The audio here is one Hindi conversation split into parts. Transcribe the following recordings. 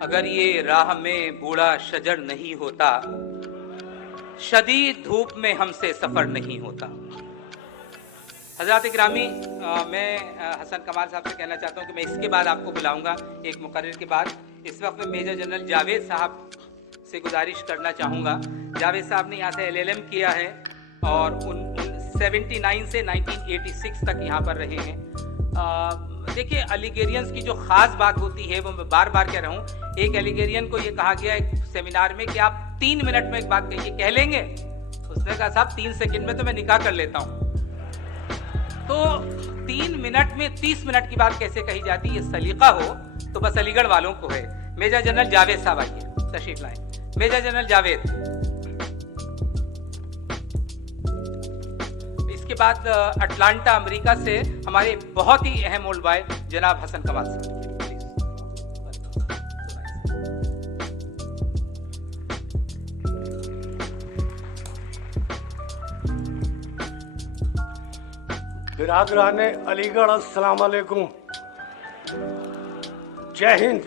अगर ये राह में बूढ़ा शजर नहीं होता, शदीद धूप में हमसे सफर नहीं होता। हजरत इकरामी, मैं हसन कमाल साहब से कहना चाहता हूँ कि मैं इसके बाद आपको बुलाऊंगा, एक मुकर्रिर के बाद। इस वक्त मैं मेजर जनरल जावेद साहब से गुजारिश करना चाहूँगा। जावेद साहब ने यहाँ से LLM किया है और उन 79 से 1986 तक यहाँ पर रहे हैं। देखिए, अलिगेरियंस की जो ख़ास बात होती है वो मैं बार बार कह रहा हूँ। एक अलिगेरियन को ये कहा गया एक सेमिनार में कि आप 3 मिनट में एक बात कहिए, कह लेंगे? उसने कहा साहब 3 सेकंड में तो मैं निकाह कर लेता हूँ। तो 3 मिनट में 30 मिनट की बात कैसे कही जाती है, ये सलीका हो तो बस अलीगढ़ वालों को है। मेजर जनरल जावेद साहब आइए, तशरीफ लाएं। Major general Javed. इसके बाद अटलांटा अमेरिका से हमारे बहुत ही अहम ओल्ड बॉय जनाब हसन कमाल साहब। बिरादरान अलीगढ़, अस्सलाम वालेकुम, जय हिंद।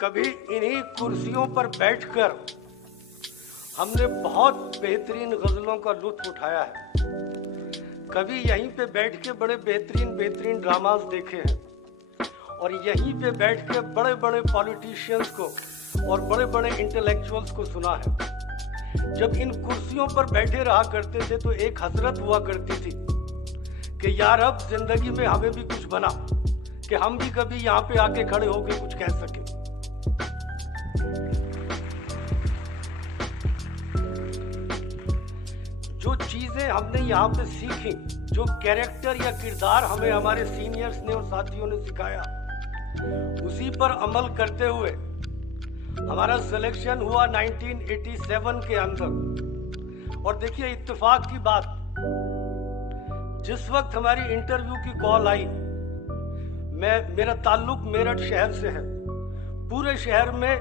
कभी इन्हीं कुर्सियों पर बैठकर हमने बहुत बेहतरीन गज़लों का लुत्फ उठाया है। कभी यहीं पे बैठ के बड़े बेहतरीन ड्रामास देखे हैं और यहीं पे बैठ के बड़े बड़े पॉलिटिशियंस को और बड़े बड़े इंटेलेक्चुअल्स को सुना है। जब इन कुर्सियों पर बैठे रहा करते थे तो एक हसरत हुआ करती थी कि यार अब जिंदगी में हमें भी कुछ बना कि हम भी कभी यहाँ पे आके खड़े होके कुछ कह सके। जो चीजें हमने यहाँ पे सीखी, जो कैरेक्टर या किरदार हमें हमारे सीनियर्स ने और साथियों ने सिखाया, उसी पर अमल करते हुए हमारा सिलेक्शन हुआ 1987 के अंदर। और देखिए इत्तेफाक की बात, जिस वक्त हमारी इंटरव्यू की कॉल आई, मेरा ताल्लुक मेरठ शहर से है, पूरे शहर में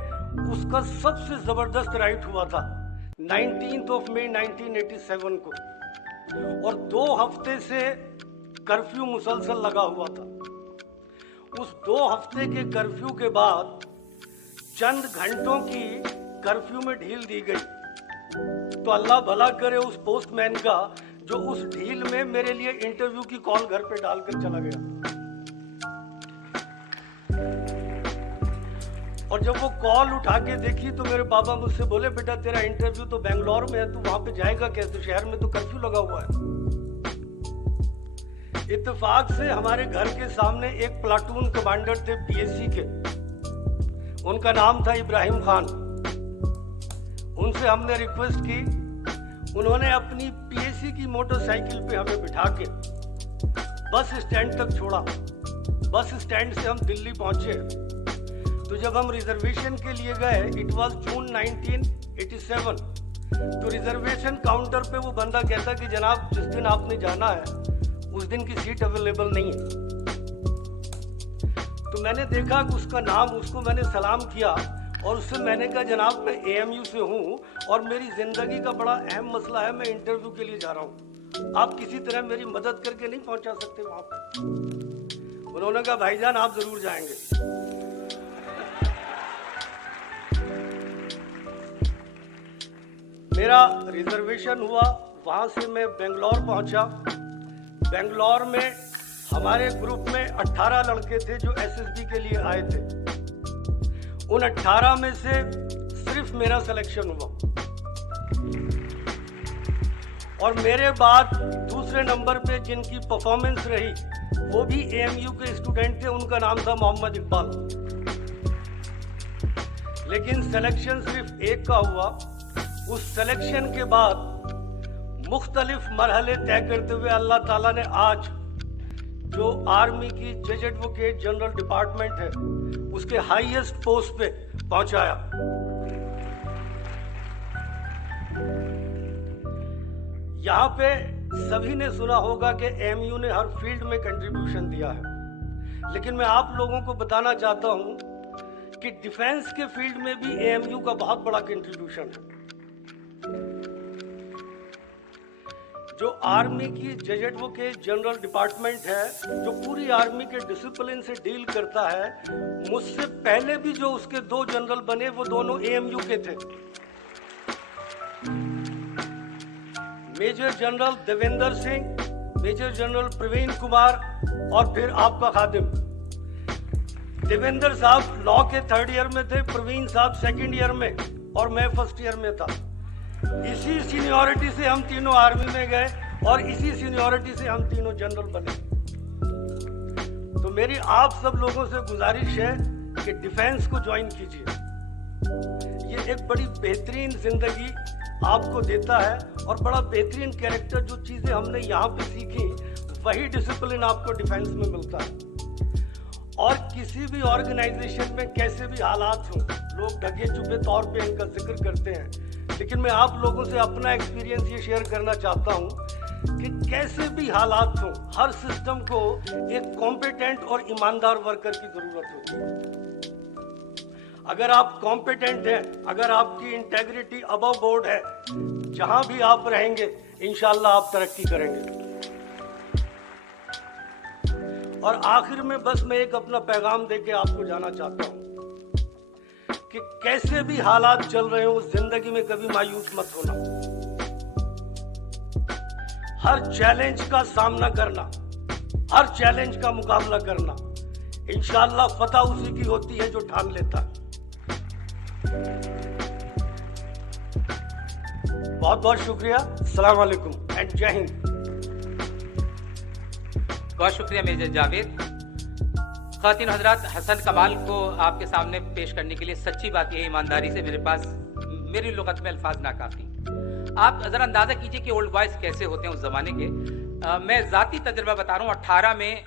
उसका सबसे जबरदस्त राइट हुआ था 19 मई 1987 को, और 2 हफ्ते से कर्फ्यू मुसलसल लगा हुआ था। उस 2 हफ्ते के कर्फ्यू के बाद चंद घंटों की कर्फ्यू में ढील दी गई। तो अल्लाह भला करे उस पोस्टमैन का जो उस ढील में मेरे लिए इंटरव्यू की कॉल घर पे डालकर चला गया। और जब वो कॉल उठा के देखी तो मेरे पापा मुझसे बोले, बेटा तेरा इंटरव्यू तो बेंगलोर में है, तू वहां पे जाएगा कैसे, शहर में तो कर्फ्यू लगा हुआ है। इत्तेफाक से हमारे घर के सामने एक प्लाटून कमांडर थे PSC के, उनका नाम था इब्राहिम खान। उनसे हमने रिक्वेस्ट की, उन्होंने अपनी PSC की मोटरसाइकिल पे हमें बिठा के बस स्टैंड तक छोड़ा। बस स्टैंड से हम दिल्ली पहुंचे। तो जब हम रिजर्वेशन के लिए गए, इट वाज जून 1987, तो रिजर्वेशन काउंटर पे वो बंदा कहता कि जनाब जिस दिन आपने जाना है उस दिन की सीट अवेलेबल नहीं है। तो मैंने देखा कि उसका नाम, उसको मैंने सलाम किया और उससे मैंने कहा जनाब मैं AMU से हूँ और मेरी ज़िंदगी का बड़ा अहम मसला है, मैं इंटरव्यू के लिए जा रहा हूँ, आप किसी तरह मेरी मदद करके नहीं पहुँचा सकते वहाँ पे? उन्होंने कहा भाईजान आप ज़रूर जाएंगे। मेरा रिजर्वेशन हुआ, वहाँ से मैं बेंगलोर पहुँचा। बेंगलोर में हमारे ग्रुप में 18 लड़के थे जो SSB के लिए आए थे। उन 18 में से सिर्फ मेरा सिलेक्शन हुआ और मेरे बाद दूसरे नंबर पे जिनकी परफॉर्मेंस रही वो भी AMU के स्टूडेंट थे, उनका नाम था मोहम्मद इकबाल। लेकिन सिलेक्शन सिर्फ एक का हुआ। उस सिलेक्शन के बाद मुख्तलिफ मरहले तय करते हुए अल्लाह ताला ने आज जो आर्मी की जज एडवोकेट जनरल डिपार्टमेंट है उसके हाईएस्ट पोस्ट पे पहुंचाया। यहाँ पे सभी ने सुना होगा कि AMU ने हर फील्ड में कंट्रीब्यूशन दिया है, लेकिन मैं आप लोगों को बताना चाहता हूँ कि डिफेंस के फील्ड में भी AMU का बहुत बड़ा कंट्रीब्यूशन है। जो आर्मी की जज एडवोकेट जनरल डिपार्टमेंट है, जो पूरी आर्मी के डिसिप्लिन से डील करता है, मुझसे पहले भी जो उसके 2 जनरल बने वो दोनों एएमयू के थे। Major general Devendra Singh, major general Praveen Kumar और फिर आपका खादिम। देवेंद्र साहब लॉ के 3rd ईयर में थे, प्रवीण साहब 2nd ईयर में और मैं 1st ईयर में था। इसी सीनियरिटी से हम तीनों आर्मी में गए और इसी सीनियरिटी से हम तीनों जनरल बने। तो मेरी आप सब लोगों से गुजारिश है कि डिफेंस को ज्वाइन कीजिए। ये एक बड़ी बेहतरीन जिंदगी आपको देता है और बड़ा बेहतरीन कैरेक्टर। जो चीजें हमने यहाँ पे सीखी वही डिसिप्लिन आपको डिफेंस में मिलता है। और किसी भी ऑर्गेनाइजेशन में कैसे भी हालात हों, लोग ढके छुपे तौर पे इनका जिक्र करते हैं, लेकिन मैं आप लोगों से अपना एक्सपीरियंस ये शेयर करना चाहता हूँ कि कैसे भी हालात हों, हर सिस्टम को एक कॉम्पिटेंट और ईमानदार वर्कर की जरूरत होती है। अगर आप कॉम्पिटेंट हैं, अगर आपकी इंटेग्रिटी अबव बोर्ड है, जहां भी आप रहेंगे इंशाल्लाह आप तरक्की करेंगे। और आखिर में बस मैं एक अपना पैगाम देके आपको जाना चाहता हूं कि कैसे भी हालात चल रहे हो, जिंदगी में कभी मायूस मत होना। हर चैलेंज का सामना करना, हर चैलेंज का मुकाबला करना, इंशाल्लाह फतह उसी की होती है जो ठान लेता है। बहुत बहुत शुक्रिया। अस्सलाम वालेकुम एंड जय हिंद। बहुत शुक्रिया मेजर जावेद। ख़वातीन हज़रात, हसन कमाल को आपके सामने पेश करने के लिए सच्ची बात यह ईमानदारी से मेरे पास मेरी लुग़त में अल्फाज नाकाफ़ी। आप ज़रा अंदाज़ा कीजिए कि ओल्ड बॉयज़ कैसे होते हैं उस ज़माने के। मैं ज़ाती तजर्बा बता रहा हूँ। 18 में